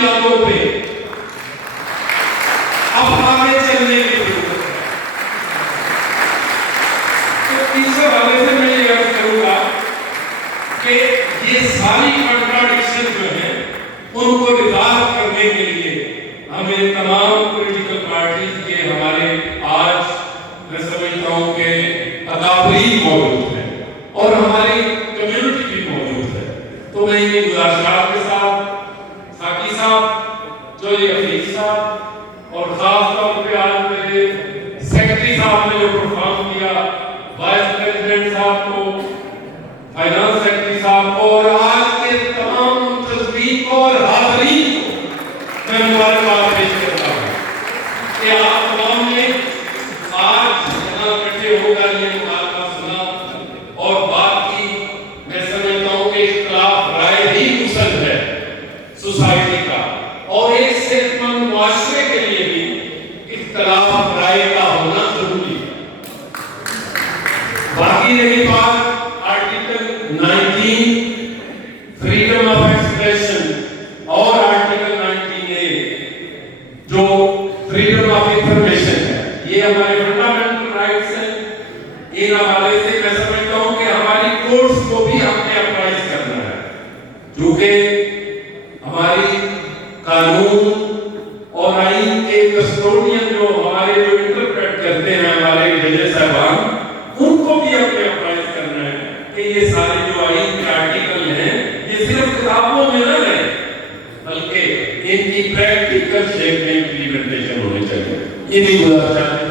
بنیادوں پہ اب آگے چلنے کی ضرورت ہے. تو اس حوالے سے میں یہ عرض کروں گا کہ یہ ساری کنٹراڈکشن جو ہیں ان کو ریزالو کرنے کے لیے ہمیں تمام پولیٹیکل پارٹیز کے ہمارے آج میں سمجھتا ہوں کہ اکابرین موجود ہیں اور ہماری کمیونٹی بھی موجود ہے. تو میں یہ گزارشات کے ساتھ ساقی صاحب، جو یہ حفیظ صاحب اور خاص طور پہ آج میرے سیکرٹری صاحب نے جو پرفارم کیا، وائس پریزیڈنٹ صاحب کو، فائنانس سیکرٹری صاحب کو اور آج کے تمام منتظمین کو اور حاضرین کو میں مبارکباد پیش کرتا ہوں کہ آپ تمام نے آج یہاں اکٹھے ہو کر یہ مکالمہ سنا اور بات کی. میں سمجھتا ہوں کہ اختلاف رائے ہی اصل ہے سوسائٹی کا، اور ایک صحت مند معاشرے کے لیے بھی اختلاف رائے کا ہونا ضروری ہے. باقی رہی بات آرٹیکل 19 فریڈم آف ایکسپریشن اور آرٹیکل 19A جو فریڈم آف انفارمیشن ہے، یہ ہمارے فنڈامنٹل رائٹس ہیں. ان حوالے سے میں سمجھتا ہوں کہ ہماری کورٹس کو بھی ہم نے اپلائز کرنا ہے، کیونکہ ہماری قانون اور آئین کے کسٹوڈین جو ہمارے جو انٹرپریٹ کرتے ہیں ہمارے ججز صاحبان، ان کو بھی ہم نے اپلائز کرنا ہے کہ یہ سارے جو آئین کے آرٹیکل ہیں یہ صرف کتابوں میں نہ رہیں بلکہ ان کی پریکٹیکل شیپ میں امپلیمنٹیشن ہونی چاہیے. یہ نہیں گزارشات